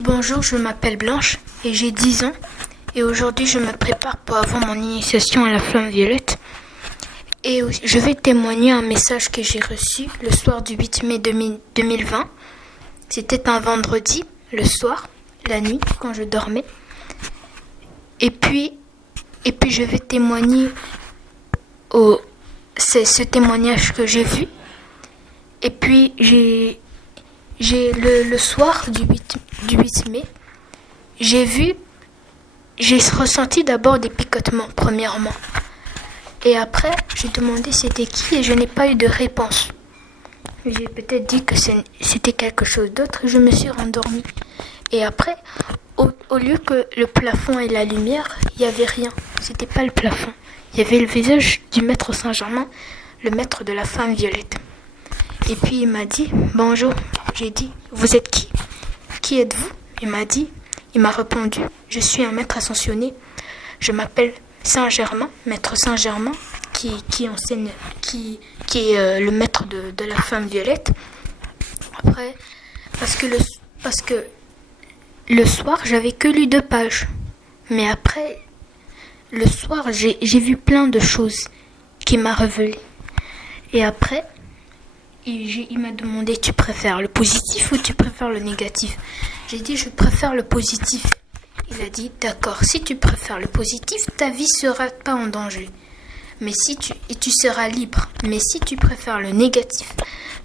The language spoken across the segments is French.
Bonjour, je m'appelle Blanche et j'ai 10 ans et aujourd'hui je me prépare pour avoir mon initiation à la flamme violette et je vais témoigner un message que j'ai reçu le soir du 8 mai 2020. C'était un vendredi, le soir, la nuit, quand je dormais. Et puis je vais témoigner c'est ce témoignage que j'ai vu. Et puis j'ai le soir du 8 mai, j'ai ressenti d'abord des picotements, premièrement. Et après, j'ai demandé c'était qui et je n'ai pas eu de réponse. J'ai peut-être dit que c'était quelque chose d'autre et je me suis rendormie. Et après, au lieu que le plafond et la lumière, il n'y avait rien. C'était pas le plafond. Il y avait le visage du maître Saint-Germain, le maître de la femme violette. Et puis il m'a dit « Bonjour ». J'ai dit « Vous êtes qui ? Qui êtes-vous » Il m'a répondu « Je suis un maître ascensionné. Je m'appelle Saint-Germain, maître Saint-Germain, qui enseigne, qui est le maître de la femme violette. » Après, parce que le soir, j'avais que lu 2 pages. Mais après, le soir, j'ai vu plein de choses qui m'a révélé. Et après, il m'a demandé, tu préfères le positif ou tu préfères le négatif ? J'ai dit, je préfère le positif. Il a dit, d'accord, si tu préfères le positif, ta vie sera pas en danger. Mais tu seras libre. Mais si tu préfères le négatif,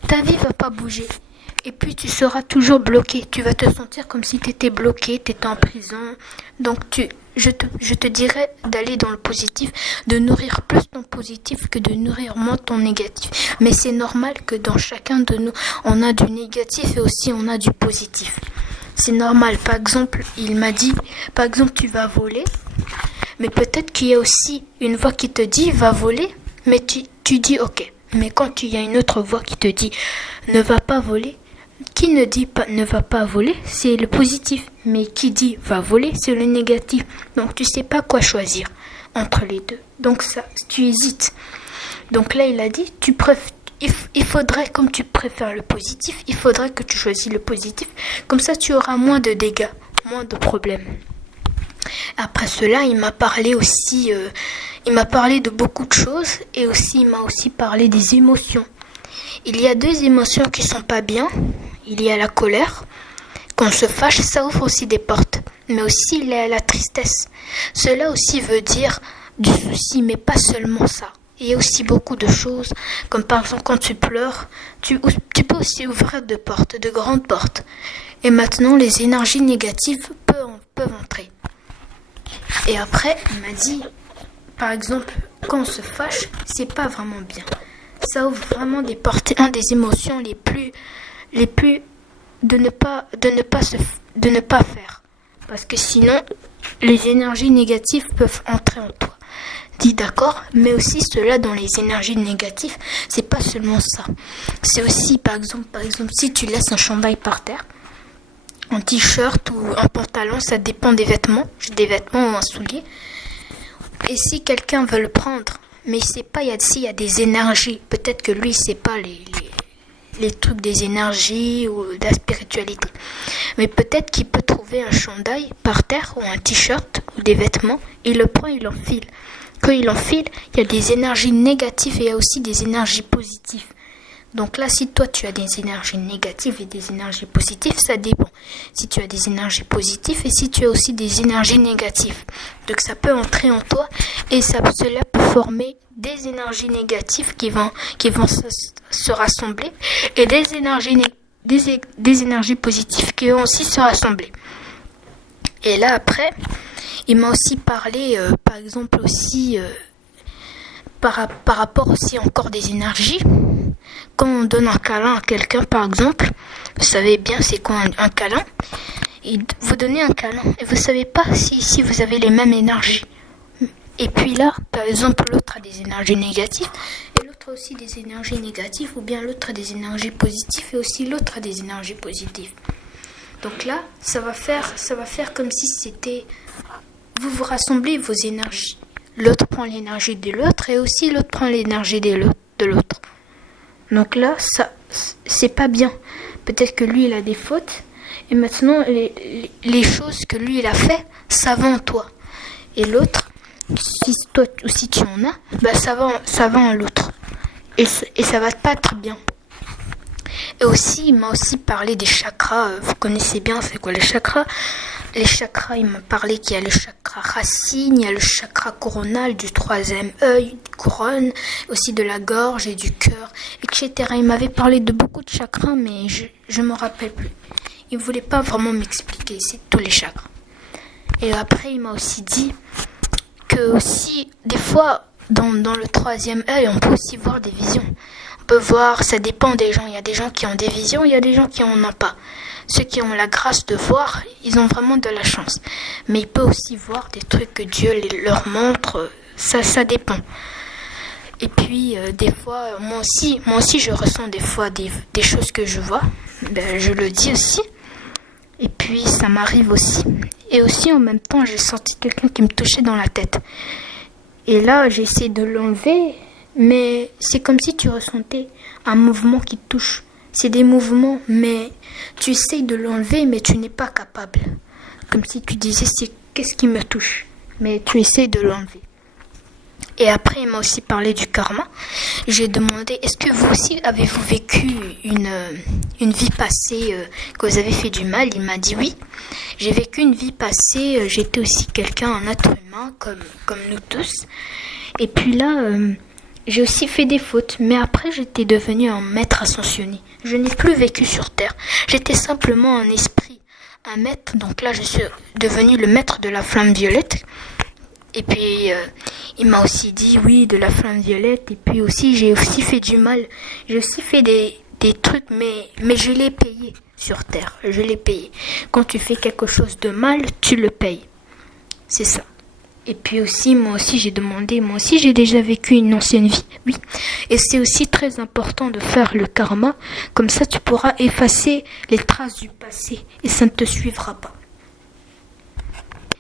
ta vie va pas bouger. Et puis tu seras toujours bloqué. Tu vas te sentir comme si tu étais bloqué, tu étais en prison. Donc je te dirais d'aller dans le positif, de nourrir plus ton positif que de nourrir moins ton négatif. Mais c'est normal que dans chacun de nous, on a du négatif et aussi on a du positif. C'est normal. Par exemple, il m'a dit, par exemple, tu vas voler. Mais peut-être qu'il y a aussi une voix qui te dit, va voler. Mais tu dis, ok. Mais quand il y a une autre voix qui te dit, ne va pas voler. Qui ne dit pas ne va pas voler, c'est le positif. Mais qui dit va voler, c'est le négatif. Donc tu sais pas quoi choisir entre les deux. Donc ça, tu hésites. Donc là, il a dit, il faudrait, comme tu préfères le positif, il faudrait que tu choisis le positif. Comme ça, tu auras moins de dégâts, moins de problèmes. Après cela, il m'a parlé aussi, il m'a parlé de beaucoup de choses et aussi il m'a aussi parlé des émotions. Il y a 2 émotions qui sont pas bien. Il y a la colère. Quand on se fâche, ça ouvre aussi des portes. Mais aussi, il y a la tristesse. Cela aussi veut dire du souci, mais pas seulement ça. Il y a aussi beaucoup de choses, comme par exemple quand tu pleures, tu peux aussi ouvrir 2 portes, de grandes portes. Et maintenant, les énergies négatives peuvent entrer. Et après, il m'a dit, par exemple, quand on se fâche, c'est pas vraiment bien. Ça ouvre vraiment des portes, des émotions les plus de ne pas faire. Parce que sinon, les énergies négatives peuvent entrer en toi. Dis d'accord, mais aussi cela dans les énergies négatives, c'est pas seulement ça. C'est aussi, par exemple, si tu laisses un chandail par terre, un t-shirt ou un pantalon, ça dépend des vêtements ou un soulier. Et si quelqu'un veut le prendre, mais il sait pas, s'il y a des énergies, peut-être que lui, il sait pas les trucs des énergies ou de la spiritualité. Mais peut-être qu'il peut trouver un chandail par terre ou un t-shirt ou des vêtements, il le prend, il l'enfile. Quand il l'enfile, il y a des énergies négatives et il y a aussi des énergies positives. Donc là, si toi tu as des énergies négatives et des énergies positives, ça dépend. Si tu as des énergies positives et si tu as aussi des énergies négatives. Donc ça peut entrer en toi et cela peut former des énergies négatives qui vont se rassembler et des énergies positives qui vont aussi se rassembler. Et là après, il m'a aussi parlé, par exemple aussi, par rapport aussi encore des énergies. Quand on donne un câlin à quelqu'un, par exemple, vous savez bien c'est quoi un câlin. Et vous donnez un câlin et vous savez pas si vous avez les mêmes énergies. Et puis là, par exemple, l'autre a des énergies négatives et l'autre a aussi des énergies négatives, ou bien l'autre a des énergies positives et aussi l'autre a des énergies positives. Donc là, ça va faire comme si c'était, vous rassemblez vos énergies. L'autre prend l'énergie de l'autre et aussi l'autre prend l'énergie de l'autre. Donc là, ça, c'est pas bien. Peut-être que lui, il a des fautes Et maintenant, les choses que lui, il a fait, ça va en toi. Et l'autre, si tu en as, bah ça va en l'autre. Et ça va pas être bien. Et aussi, il m'a aussi parlé des chakras. Vous connaissez bien, c'est quoi les chakras? Les chakras, il m'a parlé qu'il y a le chakra racine, il y a le chakra coronal du troisième œil, couronne, aussi de la gorge et du cœur, etc. Il m'avait parlé de beaucoup de chakras, mais je me rappelle plus. Il voulait pas vraiment m'expliquer, c'est tous les chakras. Et après, il m'a aussi dit que aussi, des fois, dans le troisième œil, on peut aussi voir des visions. On peut voir, ça dépend des gens. Il y a des gens qui ont des visions, il y a des gens qui en ont pas. Ceux qui ont la grâce de voir, ils ont vraiment de la chance. Mais il peut aussi voir des trucs que Dieu leur montre, ça dépend. Et puis, des fois, moi aussi, je ressens des fois des choses que je vois. Ben, je le dis aussi. Et puis, ça m'arrive aussi. Et aussi, en même temps, j'ai senti quelqu'un qui me touchait dans la tête. Et là, j'ai essayé de l'enlever, mais c'est comme si tu ressentais un mouvement qui te touche. C'est des mouvements, mais tu essayes de l'enlever, mais tu n'es pas capable. Comme si tu disais, qu'est-ce qui me touche? Mais tu essayes de l'enlever. Et après, il m'a aussi parlé du karma. J'ai demandé, est-ce que vous aussi avez-vous vécu une vie passée que vous avez fait du mal? Il m'a dit oui. J'ai vécu une vie passée, j'étais aussi quelqu'un, un être humain, comme nous tous. Et puis là, j'ai aussi fait des fautes, mais après j'étais devenu un maître ascensionné. Je n'ai plus vécu sur Terre. J'étais simplement un esprit, un maître. Donc là, je suis devenu le maître de la flamme violette. Et puis, il m'a aussi dit, oui, de la flamme violette. Et puis aussi, j'ai aussi fait du mal. J'ai aussi fait des trucs, mais je l'ai payé sur Terre. Je l'ai payé. Quand tu fais quelque chose de mal, tu le payes. C'est ça. Et puis aussi, moi aussi, j'ai déjà vécu une ancienne vie, oui. Et c'est aussi très important de faire le karma. Comme ça, tu pourras effacer les traces du passé. Et ça ne te suivra pas.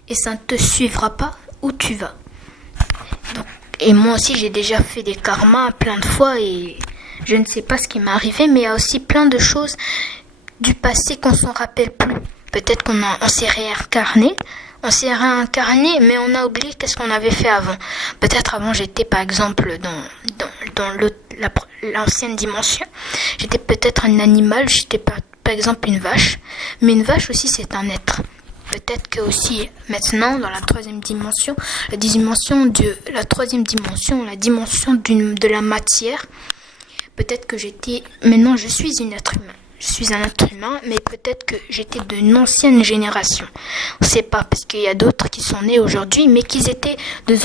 Et ça ne te suivra pas où tu vas. Donc, et moi aussi, j'ai déjà fait des karmas plein de fois et je ne sais pas ce qui m'est arrivé, mais il y a aussi plein de choses du passé qu'on s'en rappelle plus. Peut-être on s'est réincarné. On s'est réincarné, mais on a oublié qu'est-ce qu'on avait fait avant. Peut-être avant, j'étais par exemple dans l'ancienne dimension. J'étais peut-être un animal, j'étais par exemple une vache. Mais une vache aussi, c'est un être. Peut-être que aussi maintenant, dans la troisième dimension, la dimension de la matière, peut-être que maintenant je suis un être humain. Je suis un être humain, mais peut-être que j'étais d'une ancienne génération. On ne sait pas, parce qu'il y a d'autres qui sont nés aujourd'hui, mais qui étaient de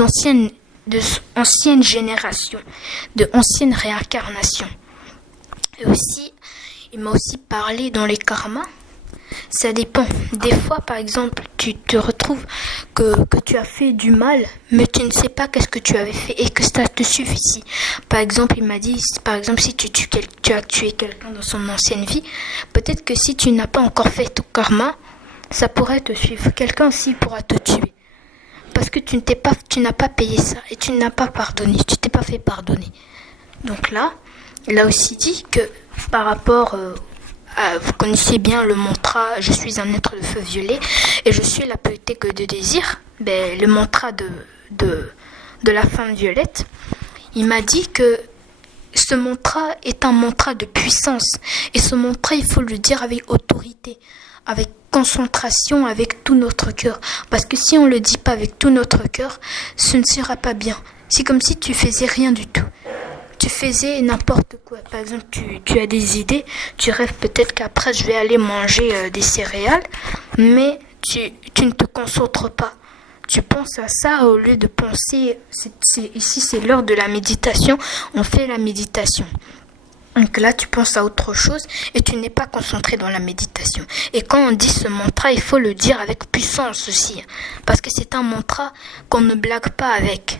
anciennes générations, de anciennes réincarnations. Et aussi, il m'a aussi parlé dans les karmas. Ça dépend. Des fois, par exemple, tu te retrouves que tu as fait du mal, mais tu ne sais pas qu'est-ce que tu avais fait et que ça te suffit. Par exemple, il m'a dit, par exemple, si tu as tué quelqu'un dans son ancienne vie, peut-être que si tu n'as pas encore fait ton karma, ça pourrait te suivre. Quelqu'un aussi pourra te tuer. Parce que tu n'as pas payé ça et tu n'as pas pardonné, tu t'es pas fait pardonner. Donc là, il a aussi dit que par rapport... vous connaissez bien le mantra « Je suis un être de feu violet et je suis la pureté que de désir ». Le mantra de la femme violette, il m'a dit que ce mantra est un mantra de puissance. Et ce mantra, il faut le dire avec autorité, avec concentration, avec tout notre cœur. Parce que si on ne le dit pas avec tout notre cœur, ce ne sera pas bien. C'est comme si tu faisais rien du tout. Tu faisais n'importe quoi. Par exemple, tu as des idées, tu rêves peut-être qu'après je vais aller manger des céréales, mais tu ne te concentres pas. Tu penses à ça au lieu de penser, ici c'est l'heure de la méditation, on fait la méditation. Donc là, tu penses à autre chose et tu n'es pas concentré dans la méditation. Et quand on dit ce mantra, il faut le dire avec puissance aussi, parce que c'est un mantra qu'on ne blague pas avec.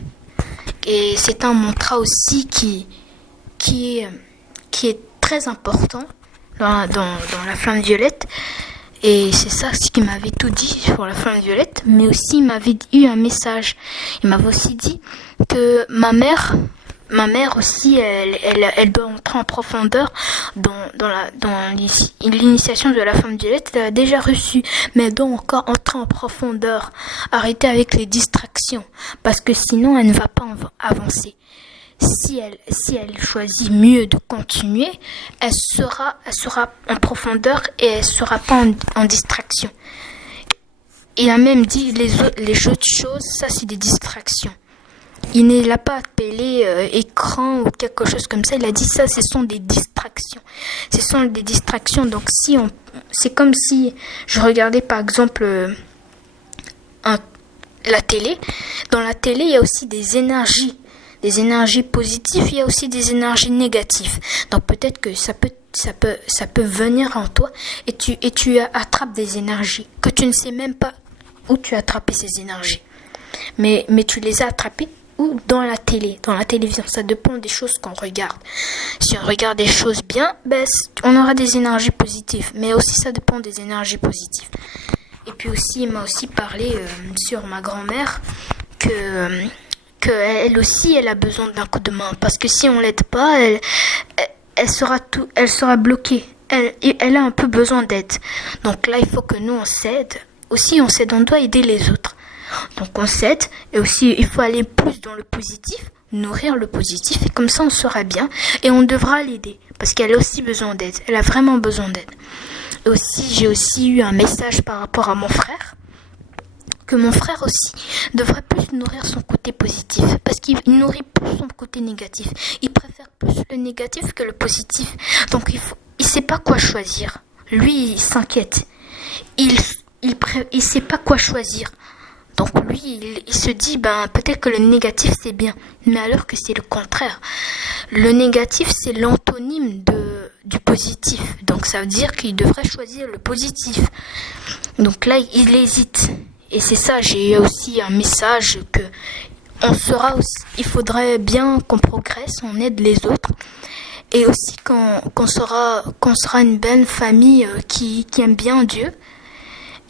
Et c'est un mantra aussi qui est très important dans la flamme violette. Et c'est ça ce qu'il m'avait tout dit sur la flamme violette. Mais aussi, il m'avait eu un message. Il m'avait aussi dit que ma mère ma mère aussi, elle doit entrer en profondeur dans l'initiation de la flamme violette. Elle a déjà reçu, mais elle doit encore entrer en profondeur. Arrêter avec les distractions, parce que sinon elle ne va pas avancer. Si elle choisit mieux de continuer, elle sera en profondeur et elle sera pas en distraction. Il a même dit les autres choses, ça c'est des distractions. Il ne l'a pas appelé écran ou quelque chose comme ça. Il a dit ça, ce sont des distractions. Ce sont des distractions. Donc c'est comme si je regardais par exemple la télé. Dans la télé, il y a aussi des énergies positives, il y a aussi des énergies négatives. Donc peut-être que ça peut venir en toi et tu attrapes des énergies que tu ne sais même pas où tu as attrapé ces énergies. Mais tu les as attrapées ou dans la télévision. Ça dépend des choses qu'on regarde. Si on regarde des choses bien, on aura des énergies positives. Mais aussi ça dépend des énergies positives. Et puis aussi, il m'a aussi parlé sur ma grand-mère que elle aussi, elle a besoin d'un coup de main. Parce que si on l'aide pas, elle sera bloquée. Elle a un peu besoin d'aide. Donc là, il faut que nous, on s'aide. Aussi, on doit aider les autres. Donc on s'aide. Et aussi, il faut aller plus dans le positif, nourrir le positif. Et comme ça, on sera bien. Et on devra l'aider. Parce qu'elle a aussi besoin d'aide. Elle a vraiment besoin d'aide. Et aussi, j'ai aussi eu un message par rapport à mon frère. Que mon frère aussi devrait plus nourrir son côté positif. Parce qu'il nourrit plus son côté négatif. Il préfère plus le négatif que le positif. Donc il sait pas quoi choisir. Lui, il s'inquiète. Il sait pas quoi choisir. Donc lui, il se dit, peut-être que le négatif c'est bien. Mais alors que c'est le contraire. Le négatif c'est l'antonyme du positif. Donc ça veut dire qu'il devrait choisir le positif. Donc là, il hésite. Et c'est ça, j'ai aussi un message que il faudrait bien qu'on progresse, on aide les autres. Et aussi qu'on sera une belle famille qui aime bien Dieu.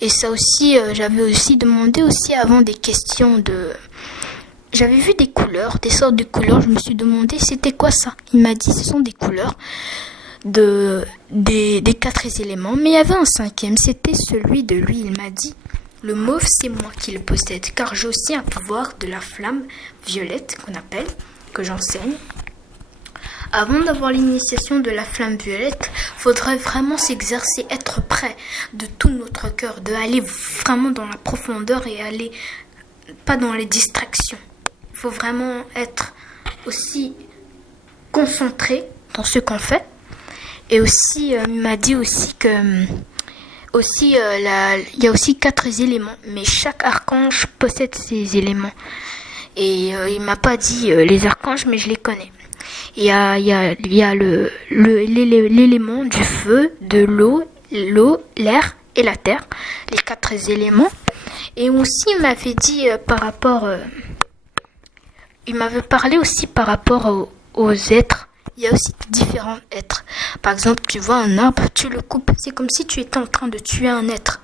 Et ça aussi, j'avais aussi demandé aussi avant des questions J'avais vu des couleurs, des sortes de couleurs. Je me suis demandé c'était quoi ça. Il m'a dit ce sont des couleurs des 4 éléments. Mais il y avait un 5e, c'était celui de lui. Il m'a dit le mauve c'est moi qui le possède. Car j'ai aussi un pouvoir de la flamme violette que j'enseigne. Avant d'avoir l'initiation de la flamme violette, faudrait vraiment s'exercer, être prêt de tout notre cœur, de aller vraiment dans la profondeur et aller pas dans les distractions. Il faut vraiment être aussi concentré dans ce qu'on fait. Et aussi, il m'a dit aussi que il y a aussi 4 éléments, mais chaque archange possède ces éléments. Et il m'a pas dit les archanges, mais je les connais. Il y a l'élément du feu, de l'eau, l'air et la terre, les 4 éléments. Et aussi, il m'avait dit il m'avait parlé aussi par rapport aux êtres. Il y a aussi différents êtres. Par exemple, tu vois un arbre, tu le coupes. C'est comme si tu étais en train de tuer un être.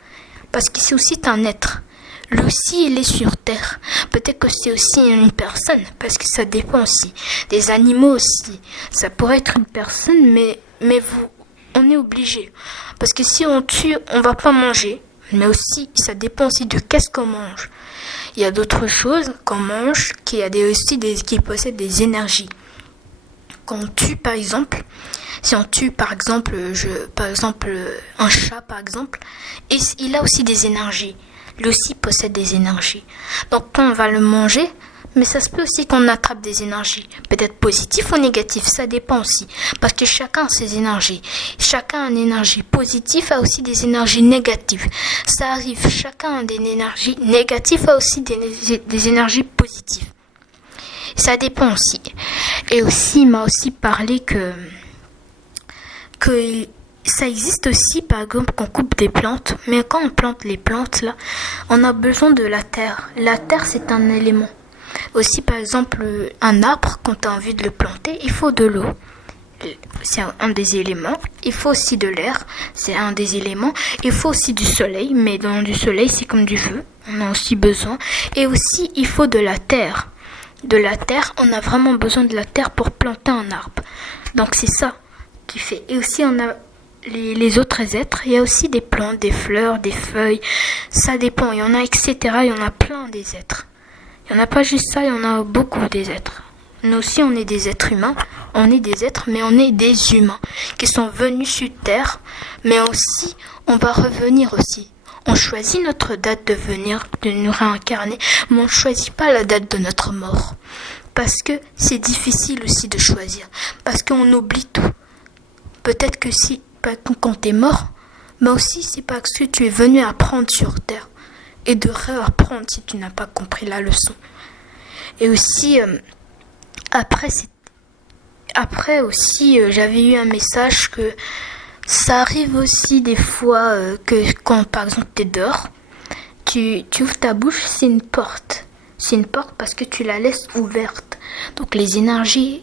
Parce que c'est aussi un être. Lui aussi, il est sur terre. Peut-être que c'est aussi une personne. Parce que ça dépend aussi. Des animaux aussi. Ça pourrait être une personne, mais on est obligé. Parce que si on tue, on va pas manger. Mais aussi, ça dépend aussi de qu'est-ce qu'on mange. Il y a d'autres choses qu'on mange qui possèdent des énergies. Quand on tue, par exemple, si on tue, par exemple, un chat, par exemple, et il a aussi des énergies. Lui aussi possède des énergies. Donc, quand on va le manger, mais ça se peut aussi qu'on attrape des énergies. Peut-être positives ou négatives, ça dépend aussi. Parce que chacun a ses énergies. Chacun a une énergie positive, a aussi des énergies négatives. Ça arrive, chacun a des énergies négatives, a aussi des énergies positives. Ça dépend aussi. Et aussi, il m'a aussi parlé que ça existe aussi, par exemple, qu'on coupe des plantes. Mais quand on plante les plantes, là, on a besoin de la terre. La terre, c'est un élément. Aussi, par exemple, un arbre, quand tu as envie de le planter, il faut de l'eau. C'est un des éléments. Il faut aussi de l'air. C'est un des éléments. Il faut aussi du soleil. Mais dans du soleil, c'est comme du feu. On a aussi besoin. Et aussi, il faut de la terre. de la terre, on a vraiment besoin de la terre pour planter un arbre. Donc c'est ça qui fait. Et aussi on a les autres êtres, il y a aussi des plantes, des fleurs, des feuilles, ça dépend, il y en a etc. Il y en a plein des êtres. Il n'y en a pas juste ça, il y en a beaucoup des êtres. Nous aussi on est des êtres humains, on est des êtres, mais on est des humains qui sont venus sur terre, mais aussi on va revenir aussi. On choisit notre date de venir, de nous réincarner, mais on ne choisit pas la date de notre mort. Parce que c'est difficile aussi de choisir. Parce qu'on oublie tout. Peut-être que si, quand tu es mort, mais aussi c'est parce que tu es venu apprendre sur Terre. Et de réapprendre si tu n'as pas compris la leçon. Et aussi, après aussi, j'avais eu un message que ça arrive aussi des fois que quand par exemple tu es dehors, tu ouvres ta bouche, c'est une porte. C'est une porte parce que tu la laisses ouverte. Donc les énergies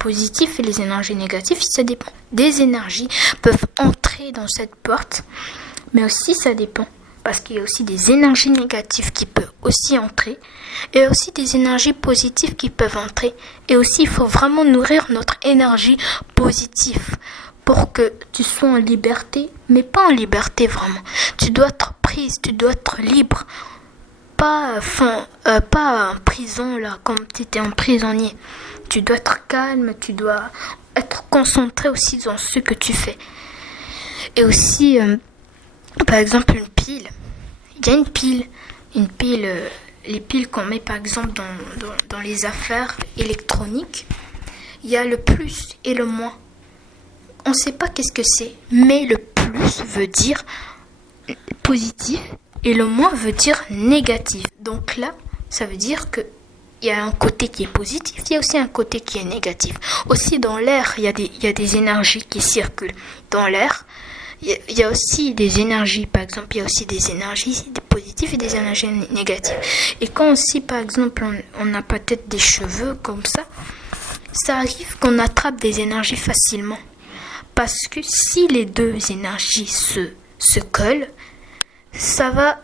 positives et les énergies négatives, ça dépend. Des énergies peuvent entrer dans cette porte, mais aussi ça dépend. Parce qu'il y a aussi des énergies négatives qui peuvent aussi entrer. Et aussi des énergies positives qui peuvent entrer. Et aussi il faut vraiment nourrir notre énergie positive. Pour que tu sois en liberté, mais pas en liberté vraiment. Tu dois être prise, tu dois être libre. Pas en prison là, comme tu étais un prisonnier. Tu dois être calme, tu dois être concentré aussi dans ce que tu fais. Et aussi, par exemple, une pile. Il y a une pile, les piles qu'on met par exemple dans les affaires électroniques. Il y a le plus et le moins. On ne sait pas qu'est-ce que c'est, mais le plus veut dire positif et le moins veut dire négatif. Donc là, ça veut dire qu'il y a un côté qui est positif, il y a aussi un côté qui est négatif. Aussi dans l'air, il y a des énergies qui circulent. Dans l'air, il y a aussi des énergies, par exemple, il y a aussi des énergies positives et des énergies négatives. Et quand aussi, par exemple, on a peut-être des cheveux comme ça arrive qu'on attrape des énergies facilement. Parce que si les deux énergies se collent, ça va,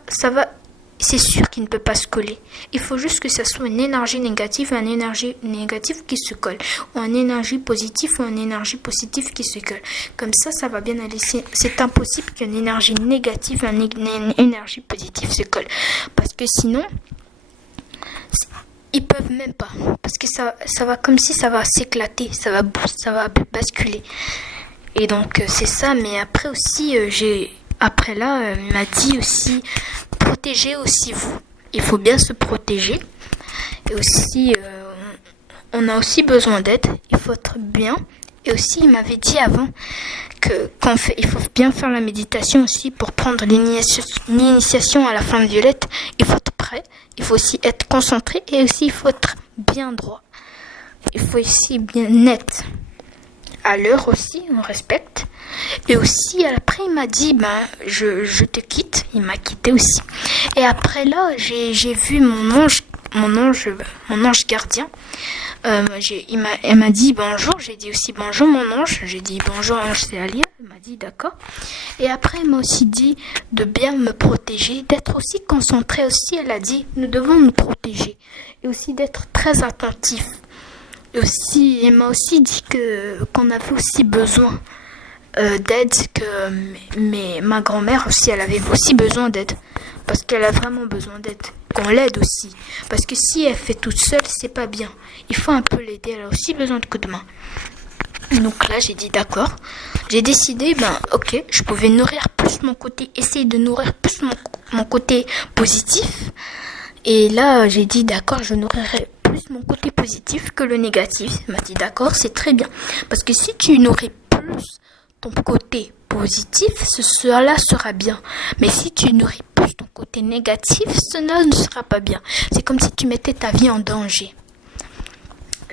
c'est sûr qu'il ne peut pas se coller. Il faut juste que ce soit une énergie négative et une énergie négative qui se colle. Ou une énergie positive ou une énergie positive qui se colle. Comme ça va bien aller. C'est impossible qu'une énergie négative et une énergie positive se colle. Parce que sinon, ils peuvent même pas. Parce que ça va comme si ça va s'éclater, ça va basculer. Et donc c'est ça, mais après aussi, il m'a dit aussi, protégez aussi vous. Il faut bien se protéger. Et aussi, on a aussi besoin d'aide, il faut être bien. Et aussi, il m'avait dit avant il faut bien faire la méditation aussi pour prendre l'initiation à la flamme violette. Il faut être prêt, il faut aussi être concentré et aussi il faut être bien droit. Il faut aussi bien net. À l'heure aussi, on respecte. Et aussi, après, il m'a dit, je te quitte. Il m'a quitté aussi. Et après là, j'ai vu mon ange gardien. Elle m'a dit bonjour. J'ai dit aussi bonjour mon ange. J'ai dit bonjour ange, c'est Alia. Elle m'a dit d'accord. Et après, elle m'a aussi dit de bien me protéger, d'être aussi concentrée aussi. Elle a dit, nous devons nous protéger. Et aussi d'être très attentif. Et aussi, elle m'a aussi dit qu'on avait aussi besoin d'aide, que ma grand-mère aussi, elle avait aussi besoin d'aide. Parce qu'elle a vraiment besoin d'aide. Qu'on l'aide aussi. Parce que si elle fait toute seule, c'est pas bien. Il faut un peu l'aider, elle a aussi besoin de coups de main. Donc là, j'ai dit d'accord. J'ai décidé, ok, je pouvais nourrir plus mon côté, essayer de nourrir plus mon côté positif. Et là, j'ai dit d'accord, je nourrirai plus mon côté positif que le négatif. Elle m'a dit d'accord, c'est très bien. Parce que si tu nourris plus ton côté positif, cela sera bien. Mais si tu nourris plus ton côté négatif, cela ne sera pas bien. C'est comme si tu mettais ta vie en danger.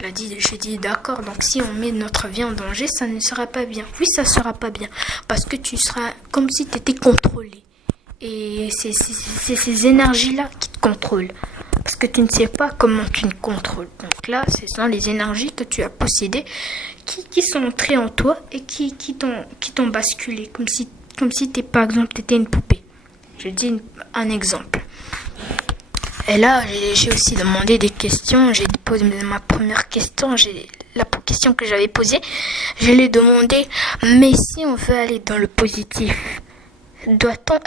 J'ai dit d'accord, donc si on met notre vie en danger, ça ne sera pas bien. Oui, ça sera pas bien. Parce que tu seras comme si tu étais contrôlé. Et c'est ces énergies-là qui te contrôlent. Parce que tu ne sais pas comment tu te contrôles. Donc là, ce sont les énergies que tu as possédées qui sont entrées en toi et qui t'ont basculé. Comme si par exemple, tu étais une poupée. Je dis un exemple. Et là, j'ai aussi demandé des questions. J'ai posé ma première question. La question que j'avais posée, je l'ai demandé. Mais si on veut aller dans le positif, doit-on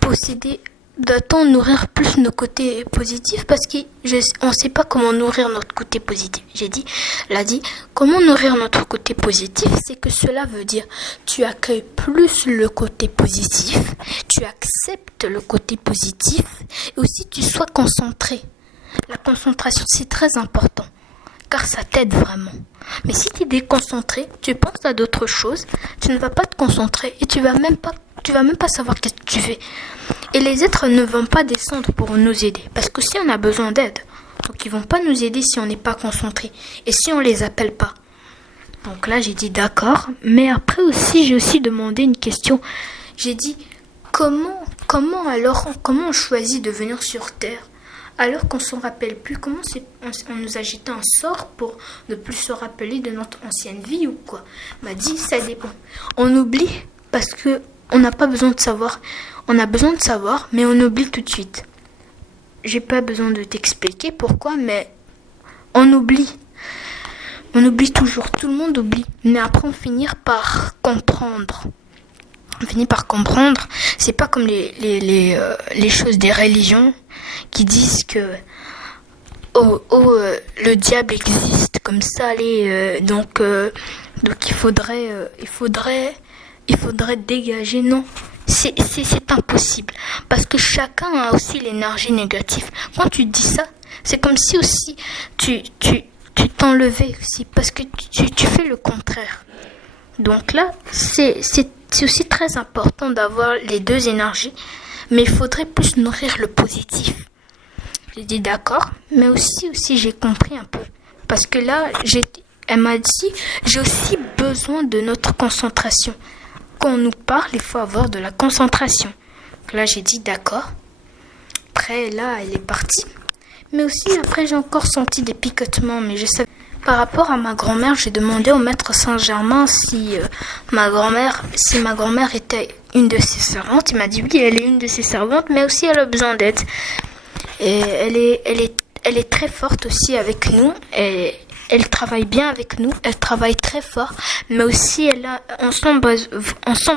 posséder, doit-on nourrir plus nos côtés positifs parce qu'on ne sait pas comment nourrir notre côté positif. Elle a dit, comment nourrir notre côté positif, c'est que cela veut dire tu accueilles plus le côté positif, tu acceptes le côté positif et aussi tu sois concentré. La concentration, c'est très important car ça t'aide vraiment. Mais si tu es déconcentré, tu penses à d'autres choses, tu ne vas pas te concentrer et tu vas même pas savoir qu'est-ce que tu fais. Et les êtres ne vont pas descendre pour nous aider. Parce que si on a besoin d'aide, donc ils vont pas nous aider si on n'est pas concentré. Et si on les appelle pas. Donc là, j'ai dit d'accord. Mais après aussi, j'ai aussi demandé une question. J'ai dit, comment on choisit de venir sur Terre alors qu'on s'en rappelle plus? Comment on nous a jeté un sort pour ne plus se rappeler de notre ancienne vie ou quoi? On m'a dit, ça dépend. On oublie parce que on n'a pas besoin de savoir. On a besoin de savoir, mais on oublie tout de suite. J'ai pas besoin de t'expliquer pourquoi, mais on oublie. On oublie toujours. Tout le monde oublie. Mais après, on finit par comprendre. On finit par comprendre. C'est pas comme les choses des religions qui disent que le diable existe comme ça. Donc il faudrait dégager. Non. C'est impossible. Parce que chacun a aussi l'énergie négative. Quand tu dis ça, c'est comme si aussi tu t'enlevais aussi. Parce que tu fais le contraire. Donc là, c'est aussi très important d'avoir les deux énergies. Mais il faudrait plus nourrir le positif. J'ai dit d'accord. Mais aussi j'ai compris un peu. Parce que là, elle m'a dit, j'ai aussi besoin de notre concentration. Quand on nous parle, il faut avoir de la concentration. Là, j'ai dit d'accord. Après, là, elle est partie. Mais aussi, après, j'ai encore senti des picotements. Mais je savais. Par rapport à ma grand-mère, j'ai demandé au maître Saint-Germain si ma grand-mère était une de ses servantes. Il m'a dit oui, elle est une de ses servantes, mais aussi elle a besoin d'aide. Et elle est très forte aussi avec nous. Et elle travaille bien avec nous, elle travaille très fort, mais aussi on sent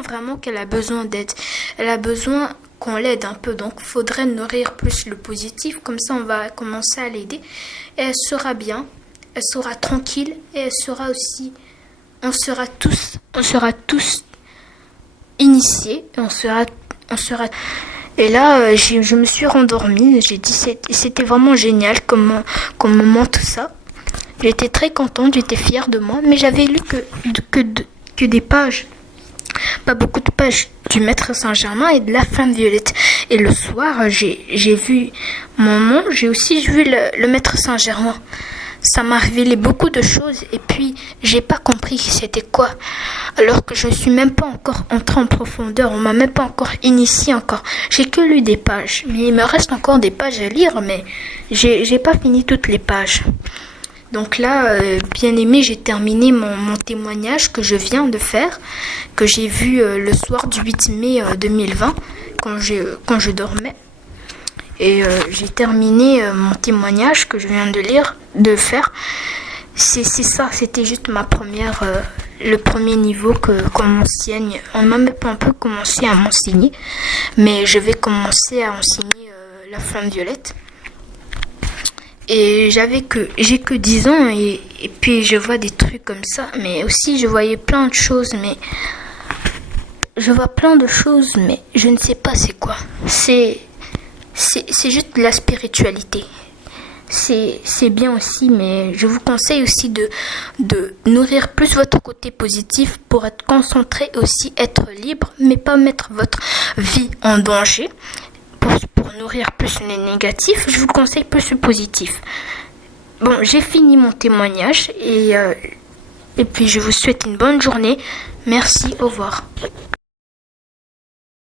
vraiment qu'elle a besoin d'aide. Elle a besoin qu'on l'aide un peu, donc il faudrait nourrir plus le positif, comme ça on va commencer à l'aider. Et elle sera bien, elle sera tranquille, et elle sera aussi, on sera tous initiés, et on sera. Et là, je me suis rendormie, j'ai dit c'était vraiment génial comme moment tout ça. J'étais très contente, j'étais fière de moi, mais j'avais lu que des pages, pas beaucoup de pages du maître Saint-Germain et de la flamme violette. Et le soir, j'ai vu j'ai aussi vu le maître Saint-Germain. Ça m'a révélé beaucoup de choses et puis j'ai pas compris c'était quoi. Alors que je suis même pas encore entrée en profondeur, on m'a même pas encore initié encore. J'ai que lu des pages, mais il me reste encore des pages à lire, mais j'ai pas fini toutes les pages. Donc là, bien aimé, j'ai terminé mon témoignage que je viens de faire, que j'ai vu le soir du 8 mai 2020, quand je dormais. Et j'ai terminé mon témoignage que je viens de faire. C'est ça, c'était juste le premier niveau qu'on m'enseigne. On m'a même pas un peu commencé à m'enseigner, mais je vais commencer à enseigner la flamme violette. Et j'ai que 10 ans et puis je vois des trucs comme ça, mais aussi je voyais plein de choses, mais je vois plein de choses, mais je ne sais pas c'est quoi. C'est juste de la spiritualité. C'est bien aussi, mais je vous conseille aussi de nourrir plus votre côté positif pour être concentré, aussi être libre, mais pas mettre votre vie en danger. Pour nourrir plus le négatif, je vous conseille plus le positif. Bon, j'ai fini mon témoignage et puis je vous souhaite une bonne journée. Merci, au revoir.